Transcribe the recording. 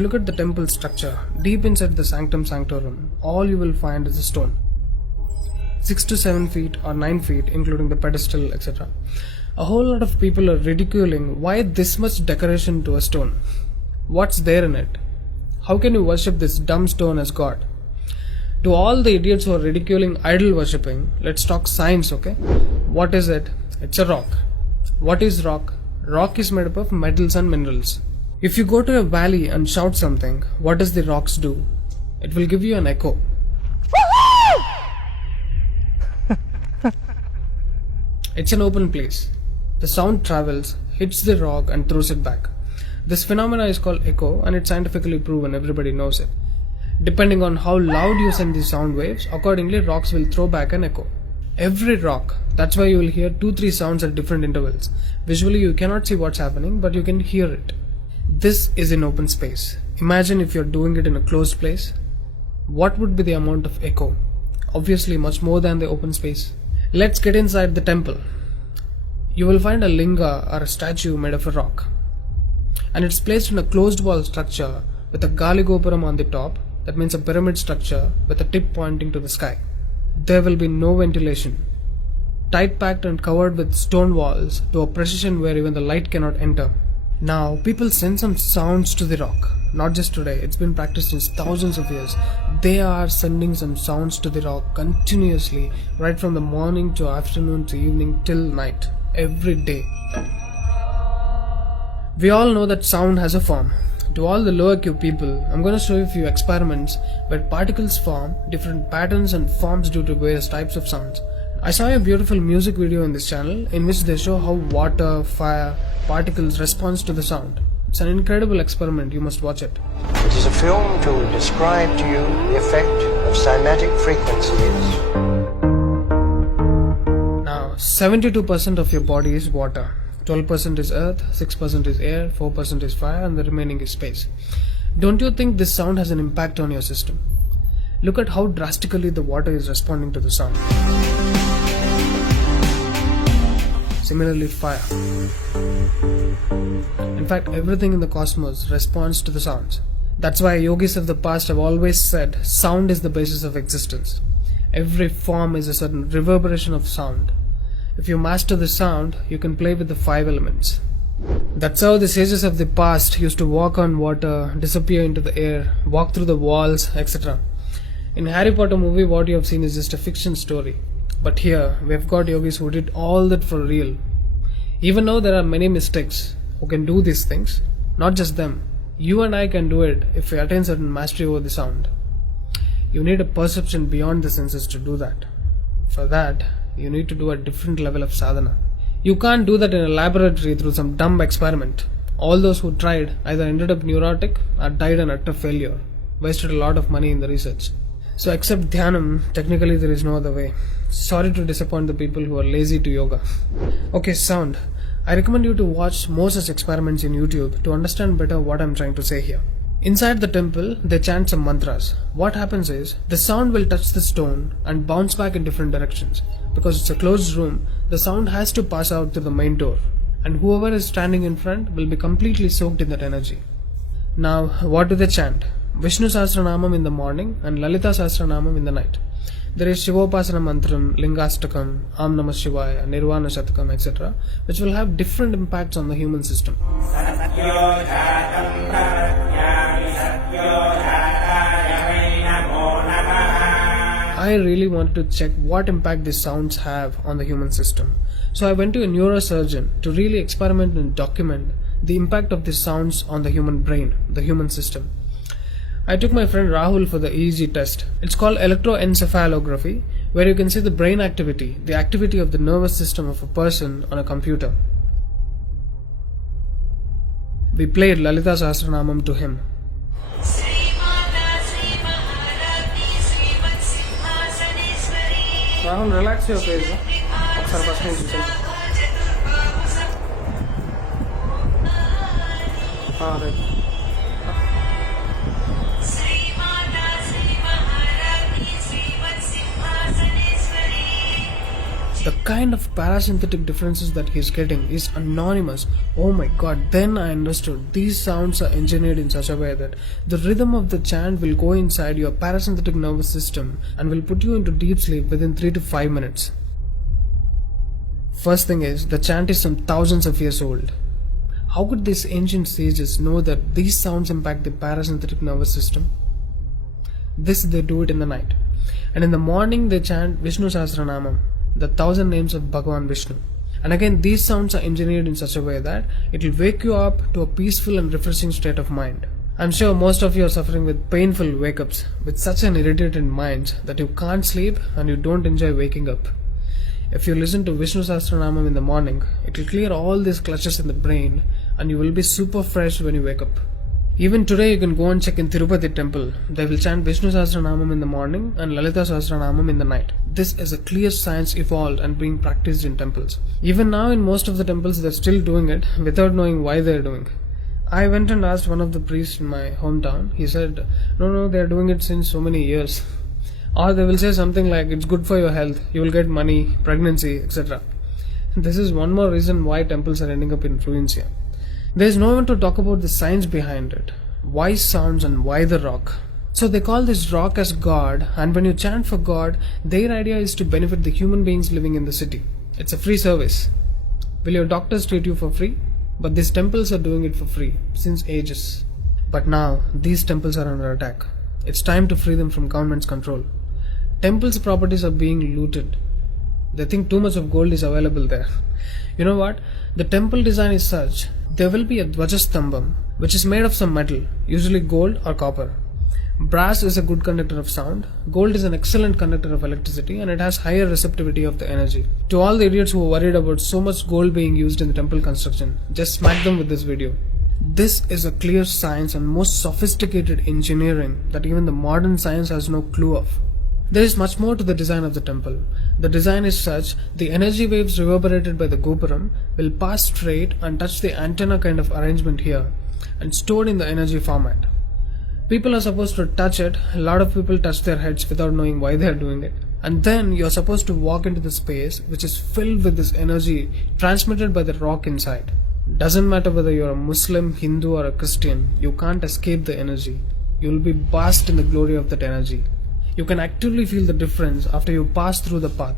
Look at the temple structure. Deep inside the sanctum sanctorum, all you will find is a stone. 6 to 7 feet or 9 feet, including the pedestal, etc. A whole lot of people are ridiculing why this much decoration to a stone. What's there in it? How can you worship this dumb stone as God? To all the idiots who are ridiculing idol worshipping, let's talk science, okay? What is it? It's a rock. What is rock? Rock is made up of metals and minerals. If you go to a valley and shout something, what does the rocks do? It will give you an echo. It's an open place. The sound travels, hits the rock and throws it back. This phenomena is called echo and it's scientifically proven, everybody knows it. Depending on how loud you send the sound waves, accordingly rocks will throw back an echo. Every rock, that's why you will hear 2-3 sounds at different intervals. Visually you cannot see what's happening, but you can hear it. This is in open space. Imagine if you're doing it in a closed place. What would be the amount of echo? Obviously much more than the open space. Let's get inside the temple. You will find a linga or a statue made of a rock. And it's placed in a closed wall structure with a galigopuram on the top. That means a pyramid structure with a tip pointing to the sky. There will be no ventilation. Tight packed and covered with stone walls to a precision where even the light cannot enter. Now, people send some sounds to the rock. Not just today, it's been practiced since thousands of years. They are sending some sounds to the rock continuously, right from the morning to afternoon to evening till night, every day. We all know that sound has a form. To all the lower IQ people, I'm going to show you a few experiments where particles form different patterns and forms due to various types of sounds. I saw a beautiful music video in this channel in which they show how water, fire, particles respond to the sound. It's an incredible experiment, you must watch it. It is a film to describe to you the effect of cymatic frequencies. Now, 72% of your body is water, 12% is earth, 6% is air, 4% is fire and the remaining is space. Don't you think this sound has an impact on your system? Look at how drastically the water is responding to the sound. Similarly, fire. In fact, everything in the cosmos responds to the sounds. That's why yogis of the past have always said sound is the basis of existence. Every form is a certain reverberation of sound. If you master the sound, you can play with the 5 elements. That's how the sages of the past used to walk on water, disappear into the air, walk through the walls, etc. In Harry Potter movie, what you have seen is just a fiction story. But here, we have got yogis who did all that for real. Even though there are many mystics who can do these things, not just them. You and I can do it if we attain certain mastery over the sound. You need a perception beyond the senses to do that. For that, you need to do a different level of sadhana. You can't do that in a laboratory through some dumb experiment. All those who tried either ended up neurotic or died an utter failure. Wasted a lot of money in the research. So except dhyanam, technically there is no other way. Sorry to disappoint the people who are lazy to yoga. Okay, sound. I recommend you to watch more such experiments in YouTube to understand better what I'm trying to say here. Inside the temple, they chant some mantras. What happens is, the sound will touch the stone and bounce back in different directions. Because it's a closed room, the sound has to pass out through the main door. And whoever is standing in front will be completely soaked in that energy. Now, what do they chant? Vishnu Sahasranamam in the morning and Lalita Sahasranamam in the night. There is Shivopasana Mantram, Lingastakam, Am Namah Shivaya, Nirvana Shatakam, etc., which will have different impacts on the human system. I really wanted to check what impact these sounds have on the human system. So I went to a neurosurgeon to really experiment and document the impact of these sounds on the human brain, the human system. I took my friend Rahul for the EEG test. It's called electroencephalography, where you can see the brain activity, the activity of the nervous system of a person on a computer. We played Lalita Sahasranamam to him. Rahul, relax your face. Right. The kind of parasympathetic differences that he's getting is anonymous. Oh my god, then I understood. These sounds are engineered in such a way that the rhythm of the chant will go inside your parasympathetic nervous system and will put you into deep sleep within 3 to 5 minutes. First thing is, the chant is some thousands of years old. How could these ancient sages know that these sounds impact the parasympathetic nervous system? This they do it in the night. And in the morning they chant Vishnu Sahasranamam, the 1000 names of Bhagavan Vishnu. And again, these sounds are engineered in such a way that it will wake you up to a peaceful and refreshing state of mind. I'm sure most of you are suffering with painful wake-ups, with such an irritated mind that you can't sleep and you don't enjoy waking up. If you listen to Vishnu Sahasranamam in the morning, it will clear all these clutches in the brain and you will be super fresh when you wake up. Even today you can go and check in Tirupati temple. They will chant Vishnu Sahasranamam in the morning and Lalita Sahasranamam in the night. This is a clear science evolved and being practiced in temples. Even now in most of the temples they're still doing it without knowing why they're doing. I went and asked one of the priests in my hometown. He said, no, they're doing it since so many years. Or they will say something like, it's good for your health, you will get money, pregnancy, etc. This is one more reason why temples are ending up in ruins here. There is no one to talk about the science behind it. Why sounds and why the rock? So they call this rock as God, and when you chant for God, their idea is to benefit the human beings living in the city. It's a free service. Will your doctors treat you for free? But these temples are doing it for free, since ages. But now, these temples are under attack. It's time to free them from government's control. Temples' properties are being looted. They think too much of gold is available there. You know what? The temple design is such, there will be a Dvajastambam, which is made of some metal, usually gold or copper. Brass is a good conductor of sound, gold is an excellent conductor of electricity, and it has higher receptivity of the energy. To all the idiots who are worried about so much gold being used in the temple construction, just smack them with this video. This is a clear science and most sophisticated engineering that even the modern science has no clue of. There is much more to the design of the temple. The design is such, the energy waves reverberated by the gopuram will pass straight and touch the antenna kind of arrangement here and stored in the energy format. People are supposed to touch it, a lot of people touch their heads without knowing why they are doing it. And then you are supposed to walk into the space which is filled with this energy transmitted by the rock inside. Doesn't matter whether you are a Muslim, Hindu or a Christian, you can't escape the energy. You will be basked in the glory of that energy. You can actively feel the difference after you pass through the path.